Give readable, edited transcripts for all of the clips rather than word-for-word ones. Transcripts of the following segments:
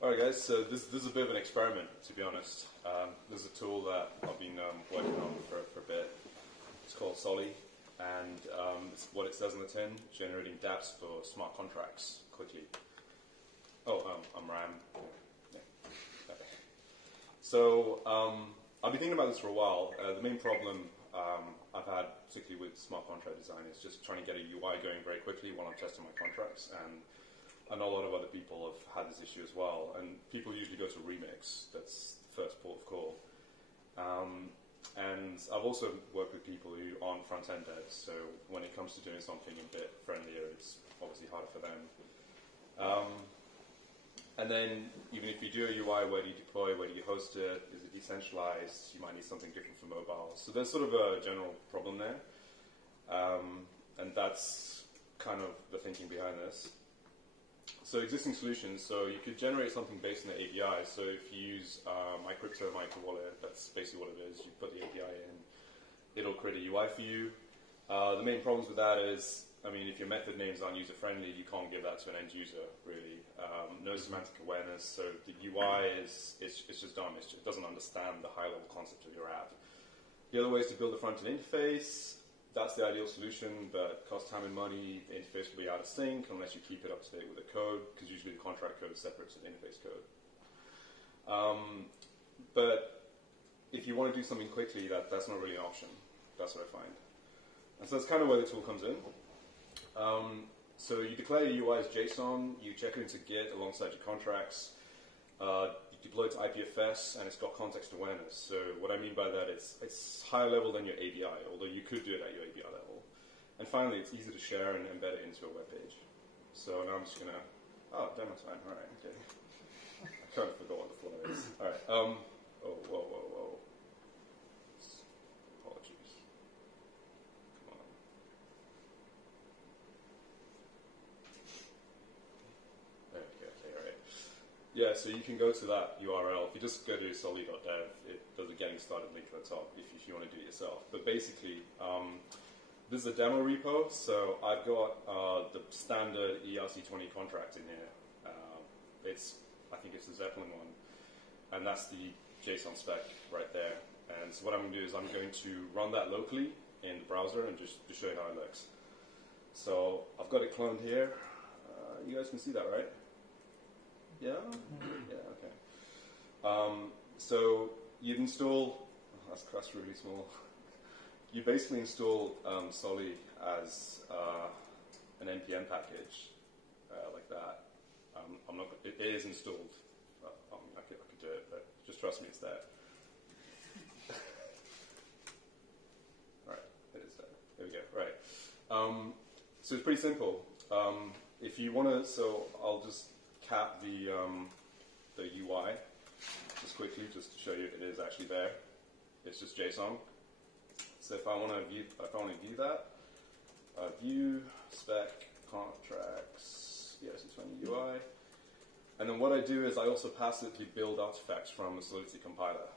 All right, guys. So this is a bit of an experiment, to be honest. This is a tool that I've been working on for a bit. It's called SolUI, and it's what it says on the tin: generating dApps for smart contracts quickly. Oh, I'm Ram. Yeah. Okay. So I've been thinking about this for a while. The main problem I've had, particularly with smart contract design, is just trying to get a UI going very quickly while I'm testing my contracts. And I know a lot of other people have had this issue as well. And people usually go to Remix. That's the first port of call. And I've also worked with people who aren't front-end devs. So when it comes to doing something a bit friendlier, it's obviously harder for them. And then even if you do a UI, where do you deploy, where do you host it? Is it decentralized? You might need something different for mobile. So there's sort of a general problem there. And that's kind of the thinking behind this. So existing solutions, so you could generate something based on the API. So if you use MyCrypto, MicroWallet, that's basically what it is. You put the API in, it'll create a UI for you. The main problems with that is, I mean, if your method names aren't user-friendly, you can't give that to an end user, really. No semantic awareness, so the UI it's just dumb. It doesn't understand the high-level concept of your app. The other way is to build a front-end interface. That's the ideal solution, but it costs time and money. The interface will be out of sync unless you keep it up to date with the code, because usually the contract code is separate to the interface code. But if you want to do something quickly, that's not really an option. That's what I find. And so that's kind of where the tool comes in. So you declare your UI as JSON, you check it into Git alongside your contracts, you deploy it to IPFS, and it's got context awareness. So what I mean by that is it's higher level than your API, although you could do it at your API level. And finally, it's easy to share and embed it into a web page. So now I'm just going to, demo time, all right, okay. I kind of forgot what the flow is. All right, whoa. Apologies. Come on. Okay, all right. Yeah, so you can go to that URL. If you just go to solui.dev, it does a getting started link at the top if you want to do it yourself. But basically, this is a demo repo, so I've got the standard ERC20 contract in here. I think it's the Zeppelin one, and that's the JSON spec right there. And so what I'm going to do is I'm going to run that locally in the browser and just to show you how it looks. So I've got it cloned here. You guys can see that, right? Yeah? Yeah, okay. So you'd install, that's really small. You basically install SolUI as an NPM package like that. It is installed. I could do it, but just trust me, it's there. Right, it is there. There we go, right. So it's pretty simple. If you want to, so I'll just cap the UI just quickly, just to show you it is actually there. It's just JSON. So if I want to view that, view spec contracts ERC20 UI, and then what I do is I also passively build artifacts from the Solidity compiler,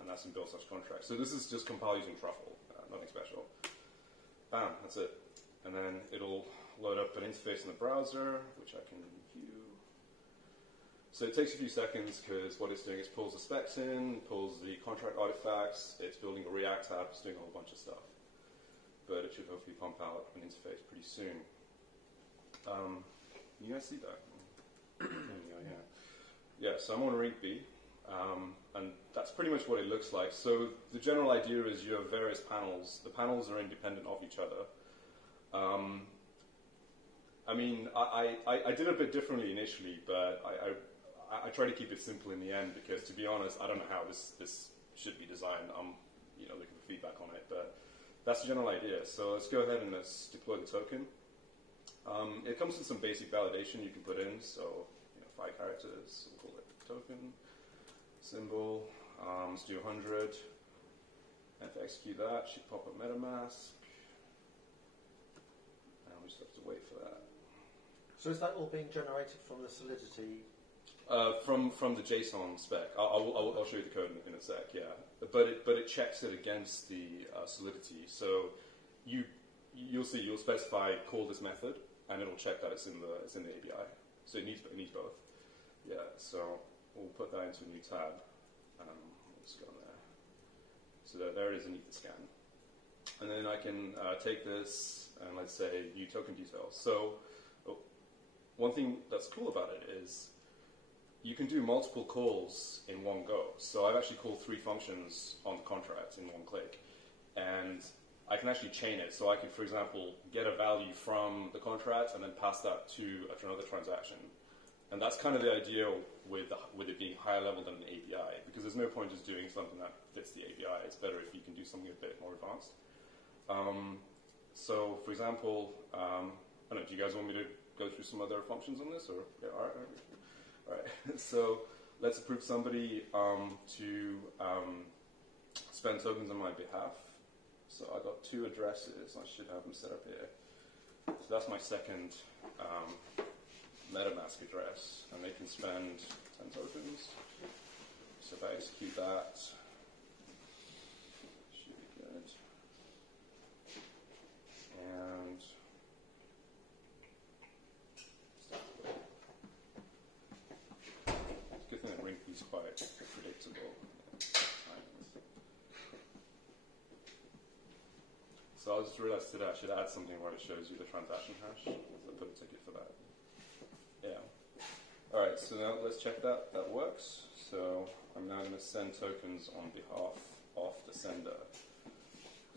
and that's in build such contracts. So this is just compile using Truffle, nothing special. Bam, that's it, and then it'll load up an interface in the browser, which I can view. So it takes a few seconds because what it's doing is pulls the specs in, pulls the contract artifacts, it's building a React app, it's doing a whole bunch of stuff. But it should hopefully pump out an interface pretty soon. You guys see that? Yeah, so I'm on Rig-B, and that's pretty much what it looks like. So the general idea is you have various panels. The panels are independent of each other. I mean, I did it a bit differently initially, but I try to keep it simple in the end because, to be honest, I don't know how this should be designed. I'm looking for feedback on it, but that's the general idea. So let's go ahead and let's deploy the token. It comes with some basic validation you can put in. So 5 characters. We'll call it token symbol. Let's do 100. And to execute that, should pop up MetaMask. And we just have to wait for that. So is that all being generated from the Solidity? From the JSON spec. I'll show you the code in a sec. Yeah, but it checks it against the Solidity. So you'll see you'll specify call this method, and it'll check that it's in the API. So it needs both. Yeah, so we'll put that into a new tab. We'll just go on there. So there it is in Etherscan. And then I can take this and let's say view token details. So one thing that's cool about it is you can do multiple calls in one go. So I've actually called 3 functions on the contract in one click. And I can actually chain it. So I can, for example, get a value from the contract and then pass that to another transaction. And that's kind of the idea with it being higher level than an API, because there's no point just doing something that fits the API. It's better if you can do something a bit more advanced. So, for example, I don't know, do you guys want me to go through some other functions on this? Or yeah, all right. So let's approve somebody to spend tokens on my behalf. So I got 2 addresses. I should have them set up here. So that's my second MetaMask address, and they can spend 10 tokens. So if I execute that, should be good. And good thing that Rinky is quite predictable. So I just realized today I should add something where it shows you the transaction hash. So I put a ticket for that. Yeah. All right, so now let's check that. That works. So I'm now going to send tokens on behalf of the sender.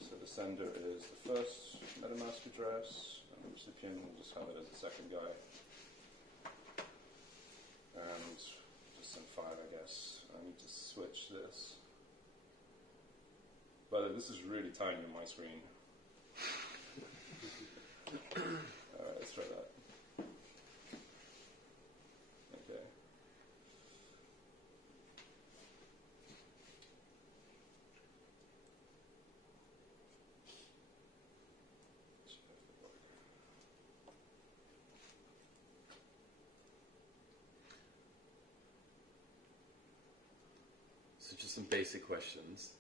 So the sender is the first MetaMask address, and the recipient will just have it as the second guy. And just send 5, I guess. I need to switch this. But this is really tiny on my screen. Alright, let's try that. Okay. So just some basic questions.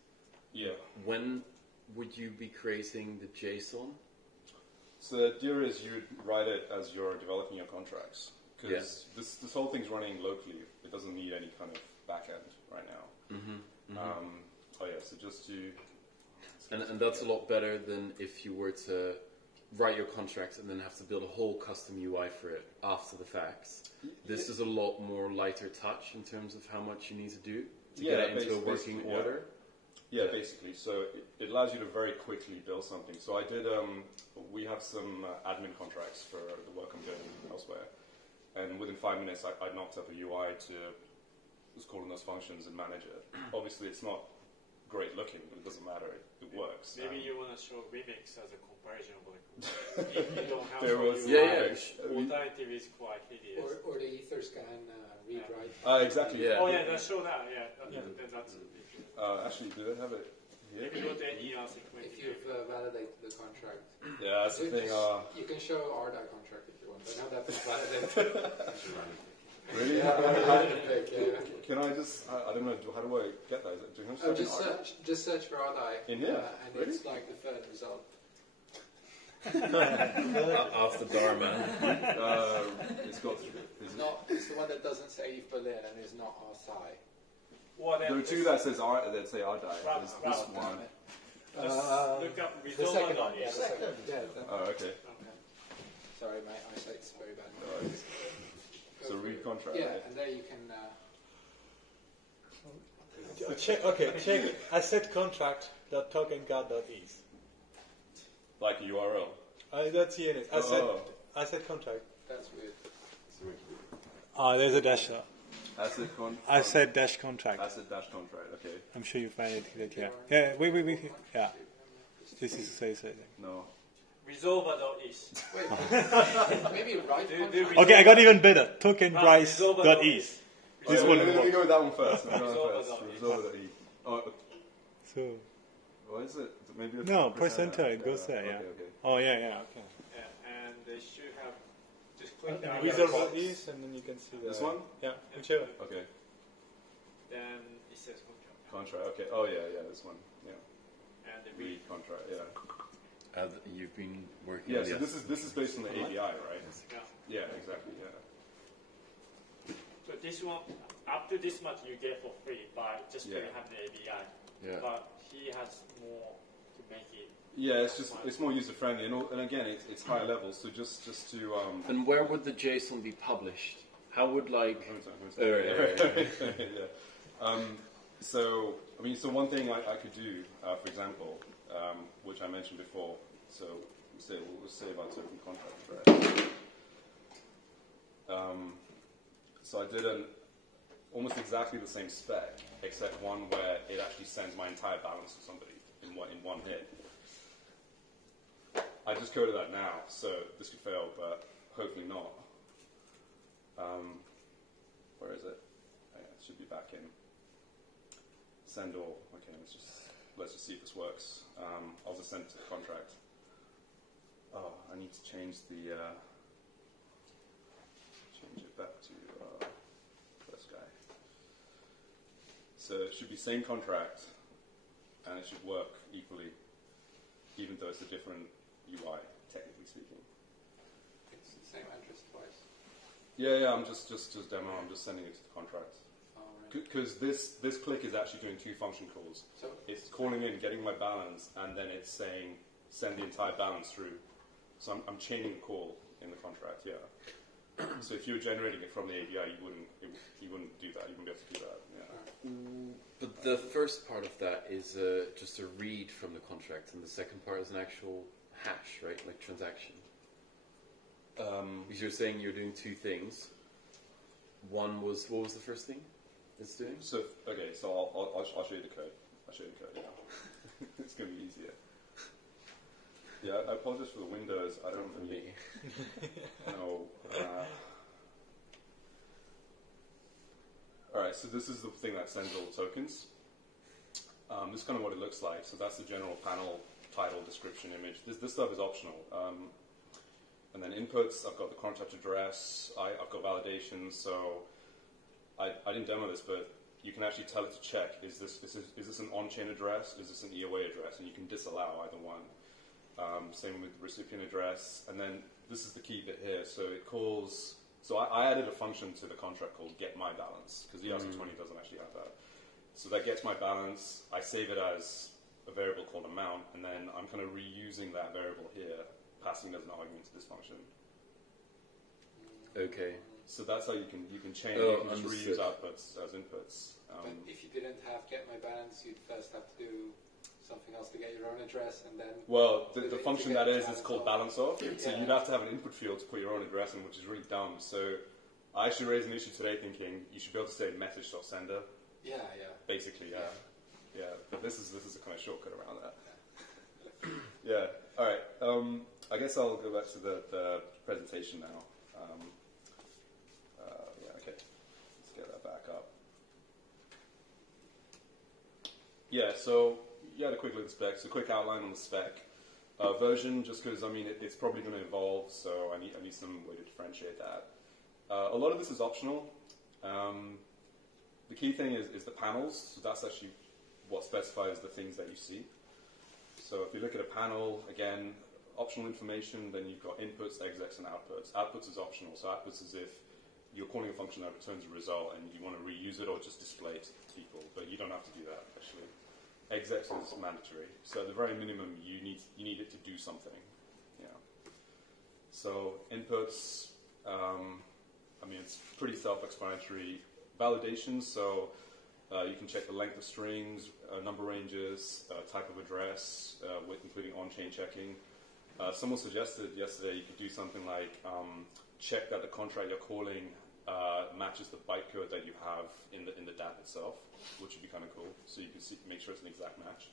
Yeah. When would you be creating the JSON? So the idea is you would write it as you're developing your contracts. Because this whole thing's running locally. It doesn't need any kind of backend right now. Oh yeah, so just to... And that's a lot better than if you were to write your contract and then have to build a whole custom UI for it after the facts. This is a lot more lighter touch in terms of how much you need to do to get it into a working order. Yeah, basically. So it allows you to very quickly build something. So I did, we have some admin contracts for the work I'm doing elsewhere. And within 5 minutes, I knocked up a UI to just call in those functions and manage it. Obviously, it's not great looking, but it doesn't matter. It works. Maybe you want to show Remix as a comparison of like, if you don't have alternative is quite hideous. Or the Etherscan read write. Exactly. Yeah. Oh yeah, that show that. Yeah. That's actually, do they have it here? If you go to any sequence. If you've validated the contract. Yeah, that's the thing. You can show our contract if you want, but now that it's validated. Really? Yeah. Can I just? I don't know. How do I get that? Do you have just search for RDI. In here? And really? it's like the third result. After Dharma. It's got. It's the one that doesn't say Eve Berlin and is not RSI. There are 2 that say RDI. There's this one. Look up the second one. Yeah, the second. Oh, okay. Sorry, my eyesight's very bad. So read contract. Yeah, right? and there you can. Check asset contract.tokenguard.is. Like a URL. That's ENS. Asset contract. That's weird. There's a dash. Asset dash contract. Asset dash contract. Okay. I'm sure you find it here. Yeah. Wait. Yeah. This is say something. No. Resolver.is. Wait. Maybe right. Okay, I got even better. TokenBrice.is. This one. Let me go with that one first. Resolver.is. Oh. So. What is it? Maybe press enter. It goes there. Yeah. Okay. Oh yeah. Okay. Yeah, and they should have just click that. Resolver.is, and then you can see this one. Yeah. Whichever. Okay. Then it says contract. Contract. Okay. Oh yeah. This one. Yeah. And the read contract. Yeah. You've been working. Yeah. So this is based on the API, right? Yeah. Yeah. Exactly. Yeah. So this one, up to this much you get for free, but just to have the API. Yeah. But he has more to make it. Yeah, it's more user friendly, and again, it's higher level. So just to. And where would the JSON be published? How would like? So I mean, so one thing I could do, for example, which I mentioned before. So we'll say about token contract address. So I did almost exactly the same spec, except one where it actually sends my entire balance to somebody in one hit. I just coded that now, so this could fail, but hopefully not. Where is it? Oh, yeah, it should be back in. Send all. Okay, let's just see if this works. I'll just send it to the contract. Oh, I need to change the change it back to first guy. So it should be same contract, and it should work equally, even though it's a different UI, technically speaking. It's the same address twice. Yeah. I'm just demo. I'm just sending it to the contract. Right. Because this click is actually doing two function calls. So it's calling in, getting my balance, and then it's saying send the entire balance through. So I'm chaining a call in the contract. Yeah. So if you were generating it from the API, you wouldn't do that. You wouldn't be able to do that. Yeah. But the first part of that is just a read from the contract, and the second part is an actual hash, right? Like transaction. Because you're saying you're doing two things. One was, what was the first thing it's doing? So okay, so I'll show you the code. I'll show you the code. Yeah. It's going to be easier. Yeah, I apologize for the windows. I don't really know. All right, so this is the thing that sends all the tokens. This is kind of what it looks like. So that's the general panel title, description, image. This stuff is optional. And then inputs, I've got the contract address. I've got validations. So I didn't demo this, but you can actually tell it to check: is this an on-chain address? Is this an EOA address? And you can disallow either one. Same with the recipient address. And then this is the key bit here. So it calls. So I added a function to the contract called getMyBalance, because the ERC20 doesn't actually have that. So that gets my balance. I save it as a variable called amount, and then I'm kind of reusing that variable here, passing it as an argument to this function. Okay. So that's how you can chain. Oh, you can just reuse outputs as inputs. but if you didn't have getMyBalance, you'd first have to do something else to get your own address, and then... Well, the function that is called balance off. So you'd have to have an input field to put your own address in, which is really dumb. So I actually raised an issue today thinking you should be able to say message.sender. Yeah. Basically, yeah. But this is a kind of shortcut around that. Yeah. All right. I guess I'll go back to the presentation now. Okay. Let's get that back up. Yeah. So you had a quick look at the spec. So quick outline on the spec. Version, just because, I mean, it's probably going to evolve, so I need some way to differentiate that. A lot of this is optional. The key thing is the panels. So that's actually what specifies the things that you see. So if you look at a panel, again, optional information, then you've got inputs, execs, and outputs. Outputs is optional. So outputs is if you're calling a function that returns a result and you want to reuse it or just display it to people, but you don't have to do that, actually. Execs is mandatory. So at the very minimum, you need it to do something. Yeah. So inputs, I mean, it's pretty self-explanatory. Validations, so you can check the length of strings, number ranges, type of address, with including on-chain checking. Someone suggested yesterday you could do something like check that the contract you're calling matches the bytecode that you have in the dApp itself, which would be kind of cool. So you can make sure it's an exact match.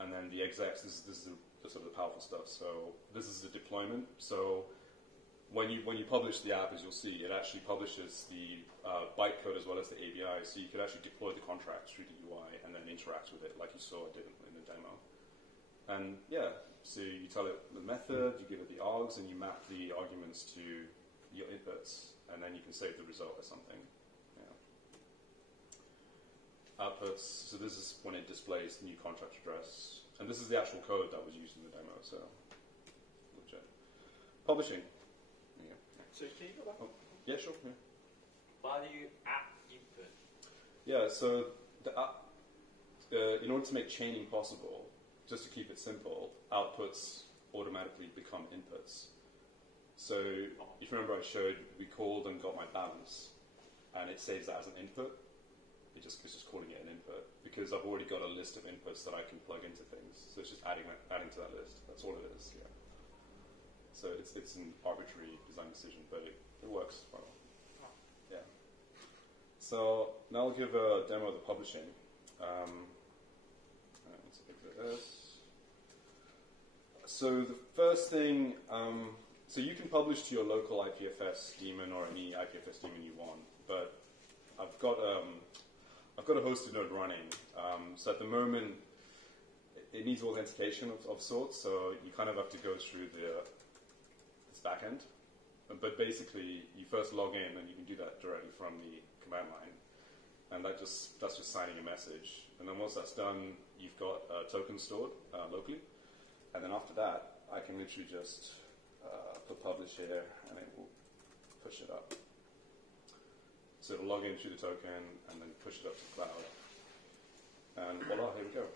And then the execs, this is the sort of the powerful stuff. So this is the deployment. So when you publish the app, as you'll see, it actually publishes the bytecode as well as the API. So you could actually deploy the contract through the UI and then interact with it, like you saw I did in the demo. And yeah, so you tell it the method, you give it the args, and you map the arguments to your inputs, and then you can save the result as something. Yeah. Outputs, so this is when it displays the new contract address. And this is the actual code that was used in the demo, so legit. Publishing. Yeah. So can you go back? Oh, Yeah, sure. Yeah. Value app input. Yeah, so the app, in order to make chaining possible, just to keep it simple, outputs automatically become inputs. So if you remember I showed we called and got my balance, and it saves that as an input. It's just calling it an input because I've already got a list of inputs that I can plug into things. So it's just adding to that list. That's all it is. Yeah. So it's an arbitrary design decision, but it works well. Yeah. So now I'll give a demo of the publishing. Let's exit this. So the first thing, so you can publish to your local IPFS daemon or any IPFS daemon you want, but I've got a hosted node running. So at the moment, it needs authentication of sorts, so you kind of have to go through this backend. But basically, you first log in, and you can do that directly from the command line, and that's just signing a message. And then once that's done, you've got a token stored locally, and then after that, I can literally just put publish here, and it will push it up. So it'll log in through the token, and then push it up to the cloud, and voila, here we go.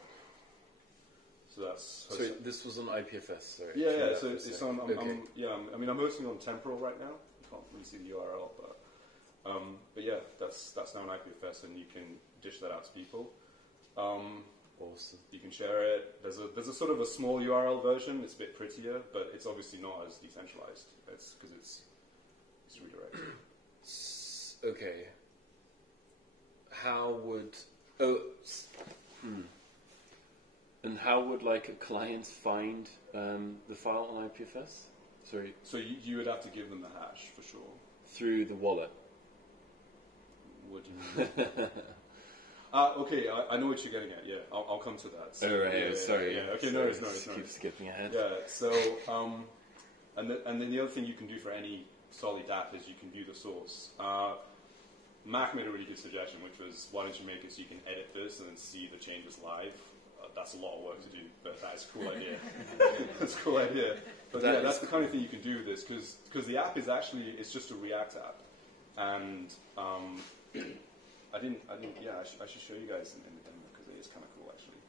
So that's. So this was on IPFS, sorry. Yeah. So it's on. I'm hosting on temporal right now. You can't really see the URL, but yeah, that's now an IPFS, and you can dish that out to people. Awesome. You can share it. There's a sort of a small URL version. It's a bit prettier, but it's obviously not as decentralized. It's because it's redirected. Okay. How would and how would like a client find the file on IPFS? Sorry. So you would have to give them the hash for sure through the wallet. Would you? Okay, I know what you're getting at. Yeah, I'll come to that. So, sorry. Yeah. Okay, sorry. no. Keep skipping ahead. Yeah. So and then the other thing you can do for any solid app is you can view the source. Mac made a really good suggestion, which was, why don't you make it so you can edit this and then see the changes live? That's a lot of work to do, but that's a cool idea. That's a cool idea. But yeah, that's the kind of thing you can do with this, because the app is actually, it's just a React app. And I should show you guys in the demo, because it is kind of cool, actually.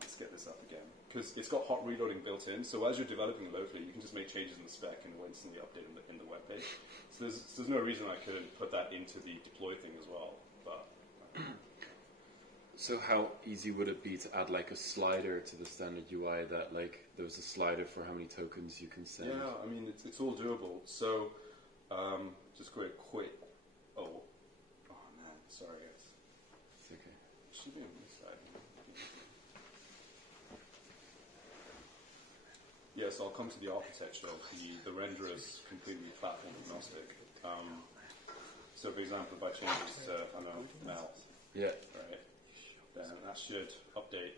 Let's get this up again. Because it's got hot reloading built in, so as you're developing locally, you can just make changes in the spec and it will instantly update in the web page. So there's no reason I couldn't put that into the deploy thing as well. But so how easy would it be to add like a slider to the standard UI that like there's a slider for how many tokens you can send? Yeah, I mean it's all doable. So just go quick. Oh man, sorry guys. It's okay. It should be on this side. Yes, I'll come to the architecture. The renderer is completely platform agnostic. So, for example, if I change this to, melt, right, then that should update.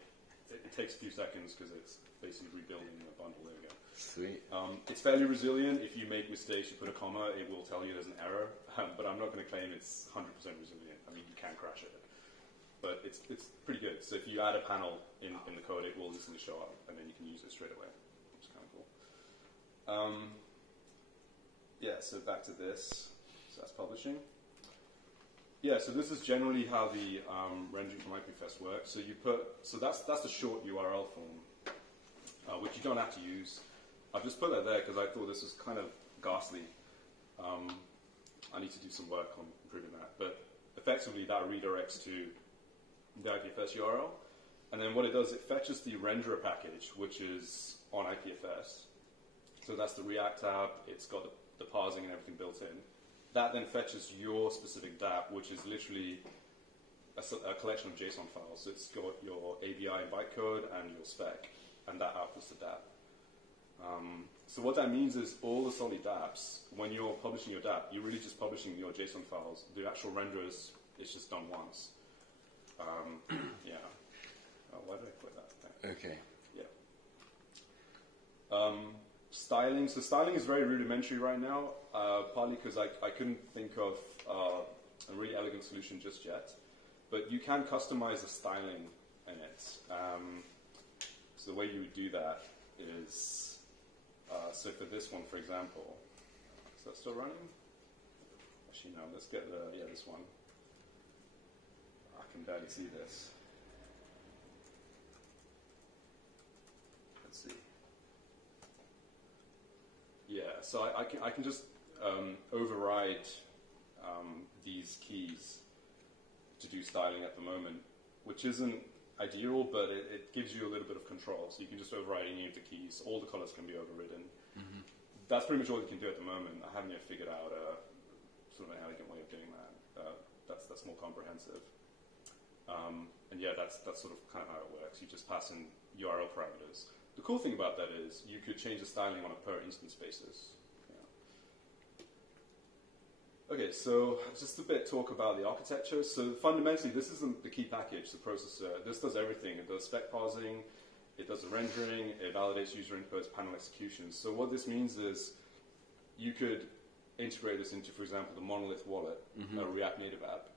It takes a few seconds because it's basically rebuilding the bundle. There we go. Sweet. It's fairly resilient. If you make mistakes, you put a comma, it will tell you there's an error. But I'm not going to claim it's 100% resilient. I mean, you can crash it. But it's pretty good. So if you add a panel in the code, it will instantly show up, and then you can use it straight away. So back to this. So that's publishing. Yeah, so this is generally how the rendering from IPFS works. So that's the short URL form, which you don't have to use. I've just put that there because I thought this was kind of ghastly. I need to do some work on improving that. But effectively, that redirects to the IPFS URL. And then what it does, it fetches the renderer package, which is on IPFS. So that's the React app. It's got the parsing and everything built in. That then fetches your specific dApp, which is literally a collection of JSON files. So it's got your ABI and bytecode and your spec, and that outputs the dApp. So what that means is all the solid dApps, when you're publishing your dApp, you're really just publishing your JSON files. The actual renderers, it's just done once. Yeah. Why did I put that there? Okay. Yeah. Styling. So styling is very rudimentary right now, partly because I couldn't think of a really elegant solution just yet. But you can customize the styling in it. So the way you would do that is, so for this one, for example, is that still running? Let's get this one. I can barely see this. Let's see. Yeah, so I can just override these keys to do styling at the moment, which isn't ideal, but it gives you a little bit of control. So you can just override any of the keys. All the colors can be overridden. Mm-hmm. That's pretty much all you can do at the moment. I haven't yet figured out sort of an elegant way of doing that. That's more comprehensive. And yeah, that's sort of kind of how it works. You just pass in URL parameters. The cool thing about that is you could change the styling on a per instance basis. Okay, so just a bit talk about the architecture. So fundamentally, this isn't the key package, the processor. This does everything. It does spec parsing, it does the rendering, it validates user inputs, panel execution. So what this means is you could integrate this into, for example, the Monolith wallet, a React Native app,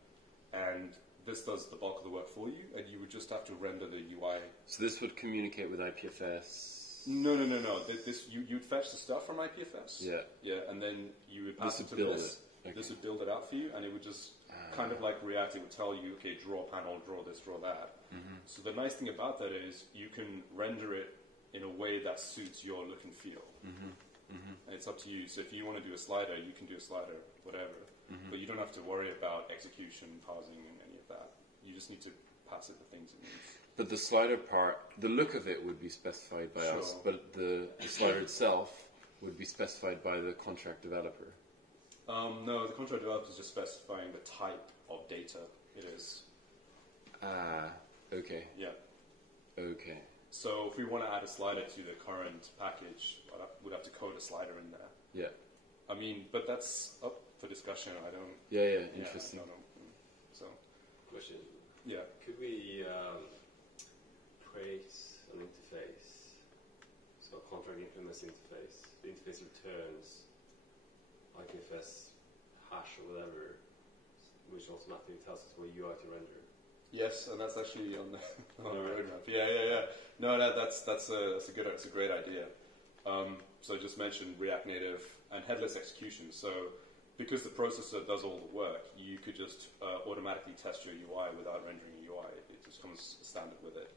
and this does the bulk of the work for you, and you would just have to render the UI. So this would communicate with IPFS? No. You'd fetch the stuff from IPFS. Yeah, and then you would pass it to this. Okay. This would build it out for you, and it would just kind of like React, it would tell you, okay, draw a panel, draw this, draw that. So the nice thing about that is you can render it in a way that suits your look and feel. And it's up to you. So if you want to do a slider, you can do a slider, whatever. But you don't have to worry about execution, parsing, and any of that. You just need to pass it the things it needs. But the slider part, the look of it would be specified by us, but the slider itself would be specified by the contract developer. No, the contract developer is just specifying the type of data it is. Okay. Yeah. Okay. So if we want to add a slider to the current package, we'd have to code a slider in there. Yeah. I mean, but that's up for discussion. I don't... Yeah, interesting. No. So... Question. Yeah. Could we create an interface, so a contract implements interface, the interface returns IPFS hash or whatever, which automatically tells us what UI to render. Yes, and that's actually on the roadmap. Yeah. No, that's a great idea. So I just mentioned React Native and headless execution. So because the processor does all the work, you could just automatically test your UI without rendering a UI. It just comes standard with it.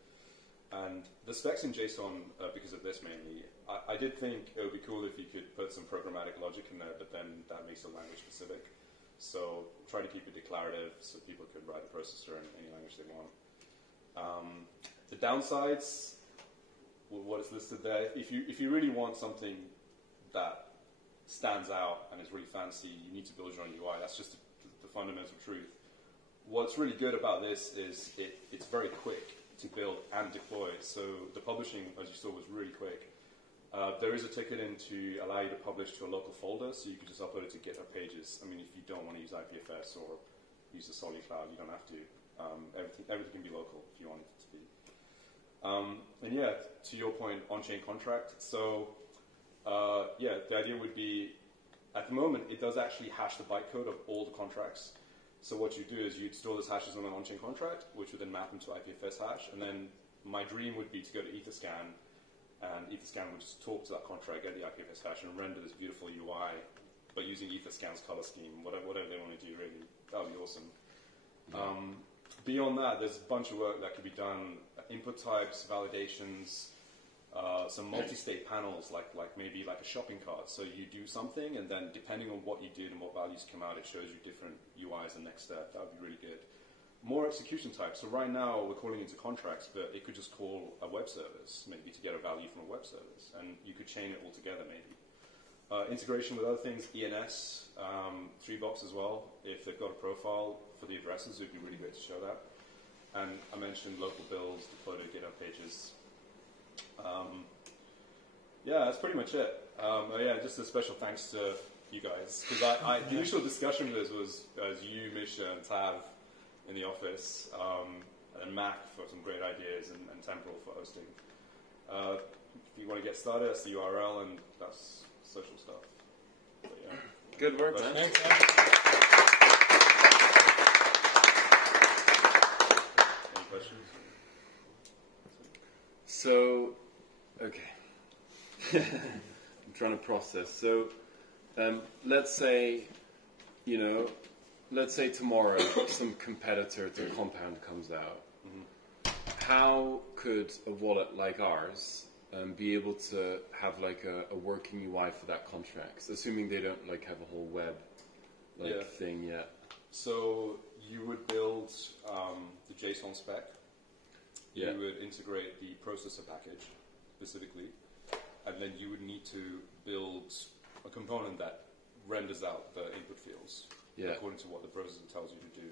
And the specs in JSON, because of this mainly, I did think it would be cool if you could put some programmatic logic in there, but then that makes it language specific. So try to keep it declarative so people could write a processor in any language they want. The downsides, what is listed there, if you really want something that stands out and is really fancy, you need to build your own UI. That's just the fundamental truth. What's really good about this is it's very quick to build and deploy. So the publishing, as you saw, was really quick. There is a ticket in to allow you to publish to a local folder, so you can just upload it to GitHub Pages. I mean, if you don't want to use IPFS or use the SolUI cloud, you don't have to. Everything can be local if you want it to be. And yeah, to your point, on-chain contract. So yeah, the idea would be, at the moment, it does actually hash the bytecode of all the contracts. So what you do is you'd store those hashes on an on-chain contract, which would then map into IPFS hash. And then my dream would be to go to Etherscan, and Etherscan would just talk to that contract, get the IPFS hash, and render this beautiful UI, but using Etherscan's color scheme, whatever they want to do, really. That would be awesome. Beyond that, there's a bunch of work that could be done. Input types, validations, some multi-state panels, like maybe like a shopping cart. So you do something, and then depending on what you did and what values come out, it shows you different UIs and next step. That would be really good. More execution types. So right now we're calling into contracts, but it could just call a web service, maybe to get a value from a web service, and you could chain it all together maybe. Integration with other things, ENS, 3box as well. If they've got a profile for the addresses, it would be really great to show that. And I mentioned local builds, deploy to GitHub Pages. Yeah, that's pretty much it. Yeah, just a special thanks to you guys, because the initial discussion with this was you, Misha, and Tav in the office, and Mac for some great ideas, and Temporal for hosting. If you want to get started, that's the URL, and that's social stuff. But yeah. Good work, man. Any questions? So, okay. I'm trying to process. So, let's say, let's say tomorrow some competitor to Compound comes out. How could a wallet like ours be able to have like a working UI for that contract, assuming they don't like have a whole web thing yet? So you would build the JSON spec. Yeah. You would integrate the processor package specifically, and then you would need to build a component that renders out the input fields according to what the processor tells you to do.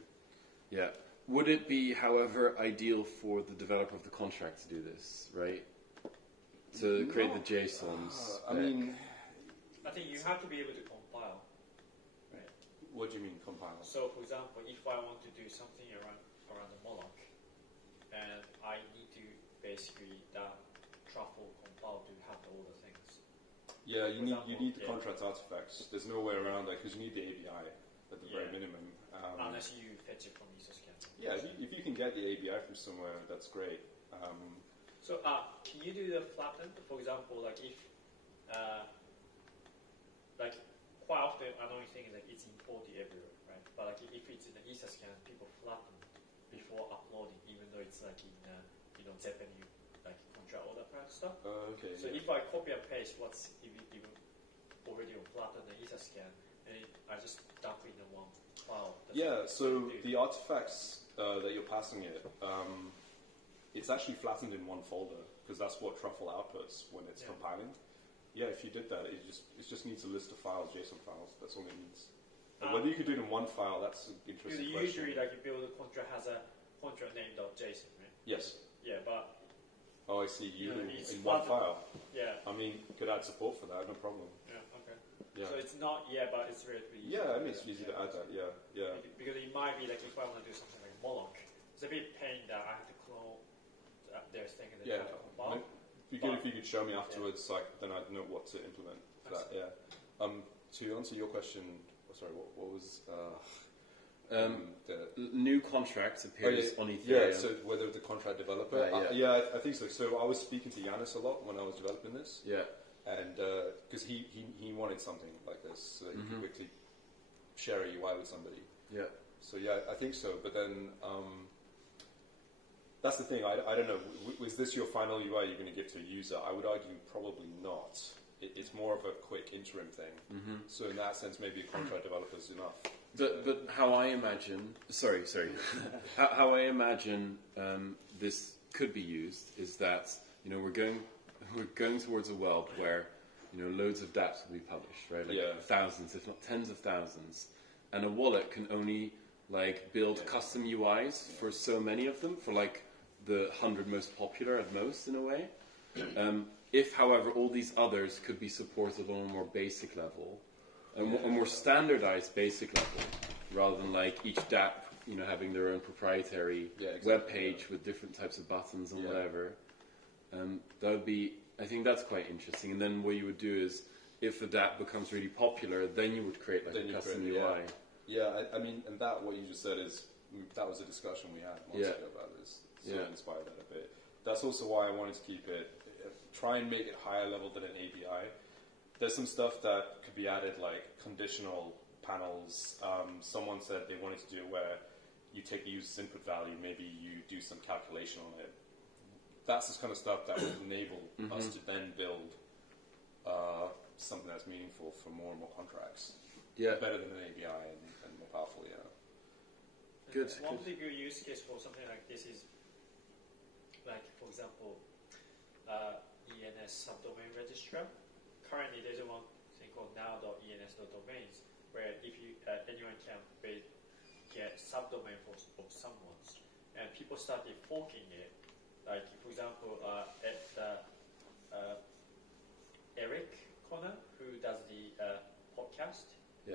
Yeah. Would it be, however, ideal for the developer of the contract to do this, right? To create the JSONs. I mean, I think you have to be able to compile. Right? What do you mean compile? So, for example, if I want to do something around the Moloch, and I need to basically that truffle compile to have all the things. Yeah, you need the contract artifacts. There's no way around that because you need the API at the very minimum. Unless you fetch it from EtherScan. Yeah, if you can get the API from somewhere, that's great. So, can you do the flatten? For example, like if, like quite often annoying thing is like it's imported everywhere, right? But like if it's in the EtherScan, people flatten before uploading, even though it's like in Zeppelin, like contract all that kind of stuff. Okay. So if I copy and paste what's even already on flatten the EtherScan, and I just dump it in one file. So the artifacts that you're passing it, it's actually flattened in one folder because that's what Truffle outputs when it's compiling. Yeah, if you did that, it just needs a list of files, JSON files. That's all it needs. Whether you could do it in one file, that's an interesting question. Usually, like you build a contract has a contract name.json, right? Yes. Yeah, but oh, I see. You in one file. Yeah. I mean, you could add support for that, no problem. Yeah. Okay. Yeah. So it's not but it's relatively easy. Yeah, I mean, it's easy to add that. Yeah, yeah. Because it might be like if I want to do something like Moloch, it's a bit pain that I have to clone their thing and then compile. It'd be good if you could show me afterwards, like then I'd know what to implement for that. Yeah. To answer your question, sorry, what was the new contract appears on Ethereum? Yeah. So whether the contract developer, I think so. So I was speaking to Yanis a lot when I was developing this. Yeah. And because he wanted something like this, so that he could quickly share a UI with somebody. Yeah. So yeah, I think so. But then that's the thing. I don't know. Was this your final UI you're going to give to a user? I would argue probably not. It's more of a quick interim thing. So in that sense, maybe a contract developer is enough. But how I imagine, how I imagine this could be used is that we're going towards a world where loads of dApps will be published, right? Like thousands, if not tens of thousands, and a wallet can only build custom UIs for so many of them, for like the 100 most popular at most, in a way. If, however, all these others could be supported on a more basic level, a more standardized basic level, rather than like each dApp, having their own proprietary web page with different types of buttons and whatever. That would be, I think that's quite interesting. And then what you would do is, if the dApp becomes really popular, then you would create a custom UI. Yeah, I mean, and that what you just said that was a discussion we had months ago about this. So it inspired that a bit. That's also why I wanted to keep it, try and make it higher level than an API. There's some stuff that could be added, like conditional panels. Someone said they wanted to do it where you take the user's input value, maybe you do some calculation on it. That's the kind of stuff that would enable us to then build something that's meaningful for more and more contracts. Yeah, better than an API and more powerful. Yeah. Good. One big use case for something like this is, like for example, ENS subdomain registrar. Currently, there's one thing called now.ens.domains, where if you anyone can get subdomain of someone's, and people started forking it. Like for example, Eric Connor, who does the podcast,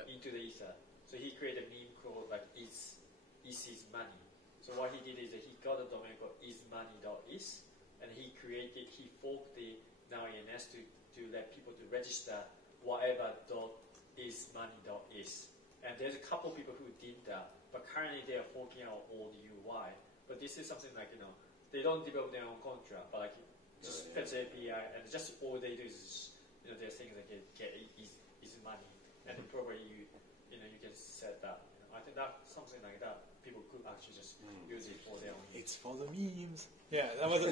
into the Ether. So he created a meme called like is money. So what he did is that he got a domain called ismoney.is, and he forked the now ENS to let people to register whatever .ismoney.is. And there's a couple of people who did that, but currently they are forking out all the UI. But this is something like they don't develop their own contract, but like just fetch API, and just all they do is there's things like get is money, and then probably you can set that. I think that something like that, people could actually just use it for their own use. It's for the memes. Yeah, that was.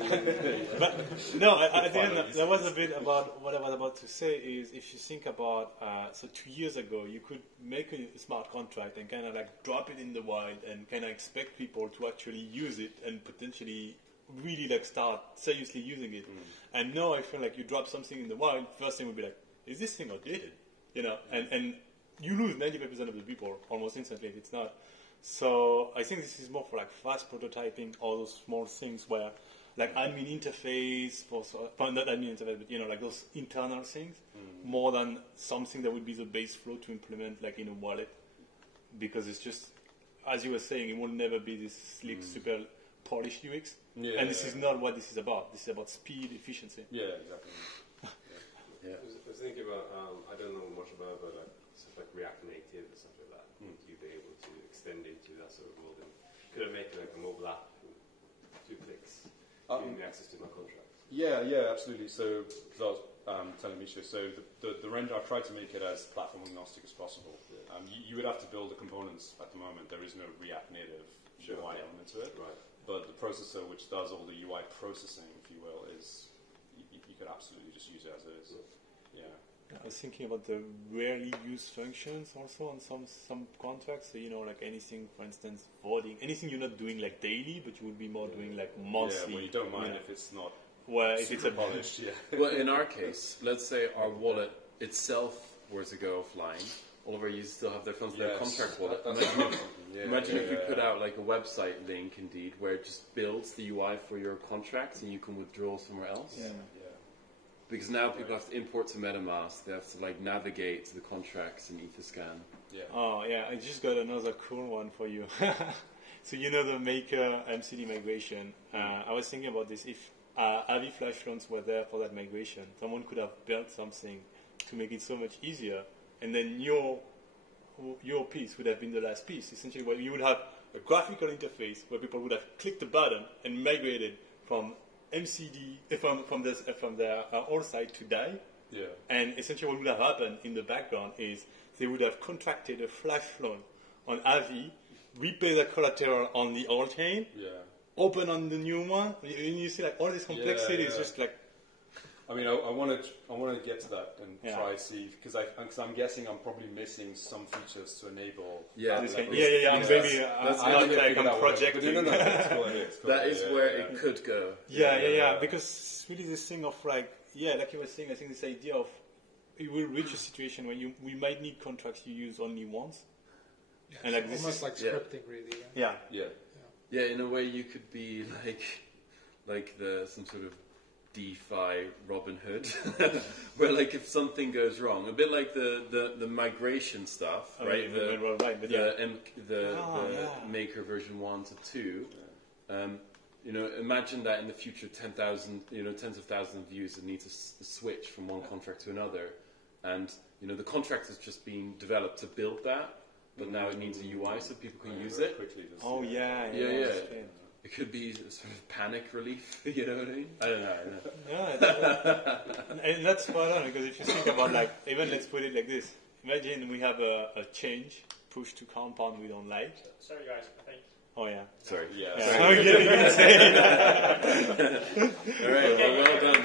But no, at the end, that was a bit about what I was about to say. Is if you think about, so 2 years ago, you could make a smart contract and kind of like drop it in the wild and kind of expect people to actually use it and potentially really like start seriously using it. And now I feel like you drop something in the wild, first thing would be like, is this thing outdated? You know, and you lose 95% of the people almost instantly if it's not. So I think this is more for like fast prototyping, all those small things where like admin interface, not admin interface, but you know, like those internal things, more than something that would be the base flow to implement like in a wallet. Because it's just, as you were saying, it will never be this slick, super polished UX. And this is not what this is about. This is about speed, efficiency. Yeah, exactly. I was thinking about, I don't know much about, but like stuff like React Native and stuff like that. You'd be able to extend into that sort of world. And could I make like a mobile app in 2 clicks, giving me access to my contract? Yeah, absolutely. So, as I was telling Misha, so the render, I've tried to make it as platform agnostic as possible. You would have to build the components at the moment. There is no React Native UI element to it. Right. But the processor, which does all the UI processing, if you will, is you could absolutely just use it as it is. Yeah. I was thinking about the rarely used functions also on some contracts. So, you know, like anything, for instance, voting, anything you're not doing like daily, but you would be more doing like monthly. Yeah, well, you don't mind if it's not if it's a polished. Yeah. Well, in our case, let's say our wallet itself were to go offline. All of our users still have their funds in their contract wallet. Imagine if we put out like a website link, indeed, where it just builds the UI for your contracts and you can withdraw somewhere else. Yeah. Because now people have to import to MetaMask. They have to like navigate to the contracts in Etherscan. Yeah. Oh yeah, I just got another cool one for you. So you know the Maker MCD migration. I was thinking about this. If Avi Flash loans were there for that migration, someone could have built something to make it so much easier, and then your piece would have been the last piece. Essentially, where you would have a graphical interface where people would have clicked the button and migrated from MCD from their old site to DAI. Yeah. And essentially what would have happened in the background is they would have contracted a flash loan on Avi, repay the collateral on the old chain, open on the new one, and you see like all this complexity is just like. I mean, I want to get to that and try to see because I'm guessing I'm probably missing some features to enable. I'm projecting. No, that's cool. That is where it could go. Because it's really this thing of like you were saying, I think this idea of it will reach a situation where we might need contracts you use only once, and like this almost like scripting, really. Yeah, in a way you could be like some sort of DeFi Robin Hood, where like if something goes wrong, a bit like the migration stuff, right? The Maker version 1 to 2. You know, imagine that in the future, 10,000, tens of thousands of users need to switch from one contract to another, and the contract is just being developed to build that, but now it needs a UI so people can use it. It could be sort of panic relief, you know what I mean? I don't know. And that's spot on, because if you think about even let's put it like this. Imagine we have a change push to compound we don't like. Sorry guys, I think. Oh yeah. Sorry. Sorry. All right, well done.